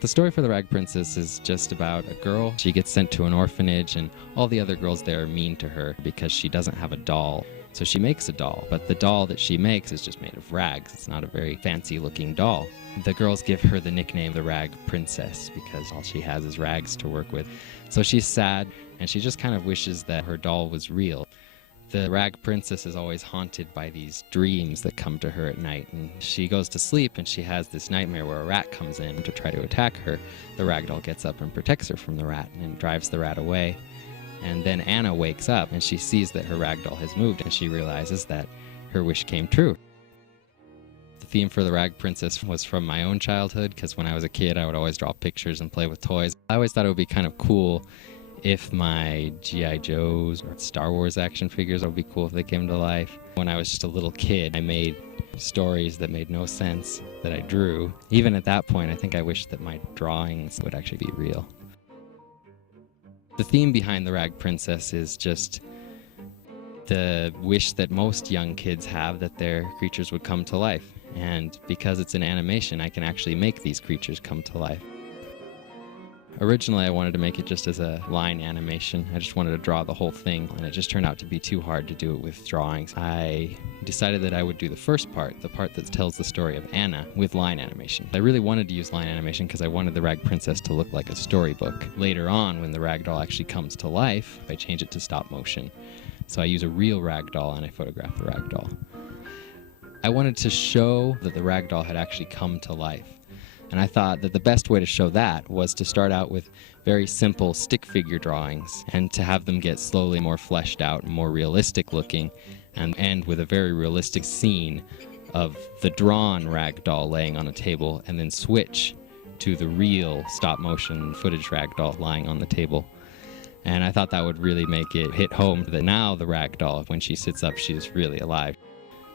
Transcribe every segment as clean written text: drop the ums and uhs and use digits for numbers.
The story for The Rag Princess is just about a girl. She gets sent to an orphanage, and all the other girls there are mean to her because she doesn't have a doll. So she makes a doll, but the doll that she makes is just made of rags. It's not a very fancy-looking doll. The girls give her the nickname the Rag Princess because all she has is rags to work with. So she's sad, and she just kind of wishes that her doll was real. The Rag Princess is always haunted by these dreams that come to her at night, and she goes to sleep and she has this nightmare where a rat comes in to try to attack her. The rag doll gets up and protects her from the rat and drives the rat away. And then Anna wakes up and she sees that her rag doll has moved, and she realizes that her wish came true. The theme for The Rag Princess was from my own childhood, because when I was a kid I would always draw pictures and play with toys. I always thought it would be kind of cool if my G.I. Joes or Star Wars action figures would be cool if they came to life. When I was just a little kid, I made stories that made no sense that I drew. Even at that point, I think I wished that my drawings would actually be real. The theme behind The Rag Princess is just the wish that most young kids have that their creatures would come to life. And because it's an animation, I can actually make these creatures come to life. Originally, I wanted to make it just as a line animation. I just wanted to draw the whole thing, and it just turned out to be too hard to do it with drawings. I decided that I would do the first part, the part that tells the story of Anna, with line animation. I really wanted to use line animation because I wanted the Rag Princess to look like a storybook. Later on, when the rag doll actually comes to life, I change it to stop motion. So I use a real rag doll and I photograph the rag doll. I wanted to show that the rag doll had actually come to life. And I thought that the best way to show that was to start out with very simple stick figure drawings and to have them get slowly more fleshed out and more realistic looking, and end with a very realistic scene of the drawn rag doll laying on a table, and then switch to the real stop motion footage rag doll lying on the table. And I thought that would really make it hit home that now the rag doll, when she sits up, she's really alive.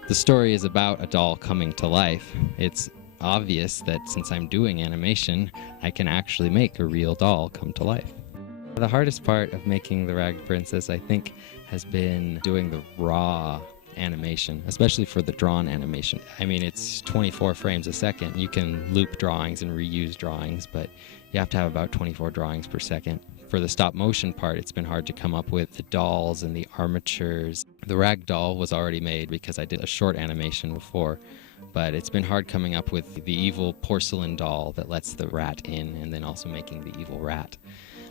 The story is about a doll coming to life. It's obvious that since I'm doing animation, I can actually make a real doll come to life. The hardest part of making the Rag Princess, I think, has been doing the raw animation, especially for the drawn animation. I mean, it's 24 frames a second. You can loop drawings and reuse drawings, but you have to have about 24 drawings per second. For the stop motion part, it's been hard to come up with the dolls and the armatures. The rag doll was already made because I did a short animation before, but it's been hard coming up with the evil porcelain doll that lets the rat in, and then also making the evil rat.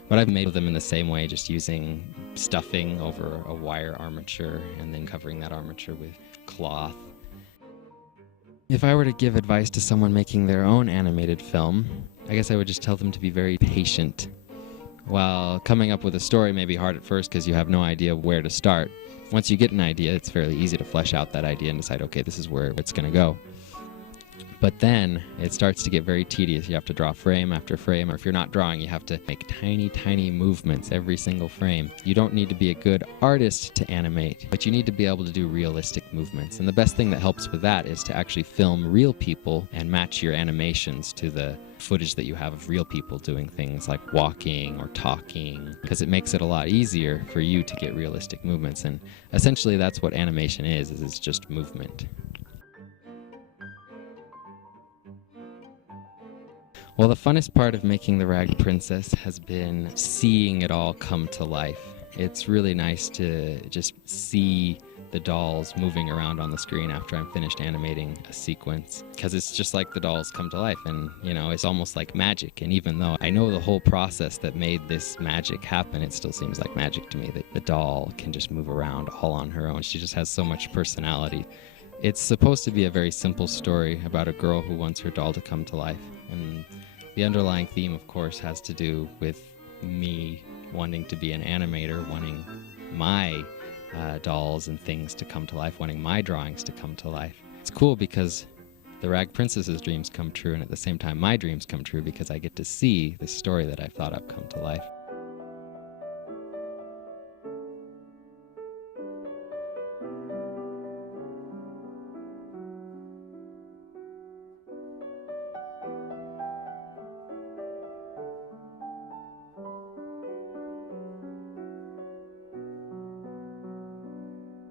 But I've made them in the same way, just using stuffing over a wire armature and then covering that armature with cloth. If I were to give advice to someone making their own animated film, I guess I would just tell them to be very patient. While coming up with a story may be hard at first because you have no idea where to start, once you get an idea, it's fairly easy to flesh out that idea and decide, okay, this is where it's going to go. But then it starts to get very tedious. You have to draw frame after frame, or if you're not drawing, you have to make tiny, tiny movements every single frame. You don't need to be a good artist to animate, but you need to be able to do realistic movements. And the best thing that helps with that is to actually film real people and match your animations to the footage that you have of real people doing things like walking or talking, because it makes it a lot easier for you to get realistic movements. And essentially that's what animation is it's just movement. Well, the funnest part of making the Rag Princess has been seeing it all come to life. It's really nice to just see the dolls moving around on the screen after I'm finished animating a sequence, because it's just like the dolls come to life, and it's almost like magic. And even though I know the whole process that made this magic happen, it still seems like magic to me that the doll can just move around all on her own. She just has so much personality. It's supposed to be a very simple story about a girl who wants her doll to come to life, and the underlying theme, of course, has to do with me wanting to be an animator, wanting my dolls and things to come to life, wanting my drawings to come to life. It's cool because the Rag Princess's dreams come true, and at the same time my dreams come true because I get to see the story that I've thought up come to life.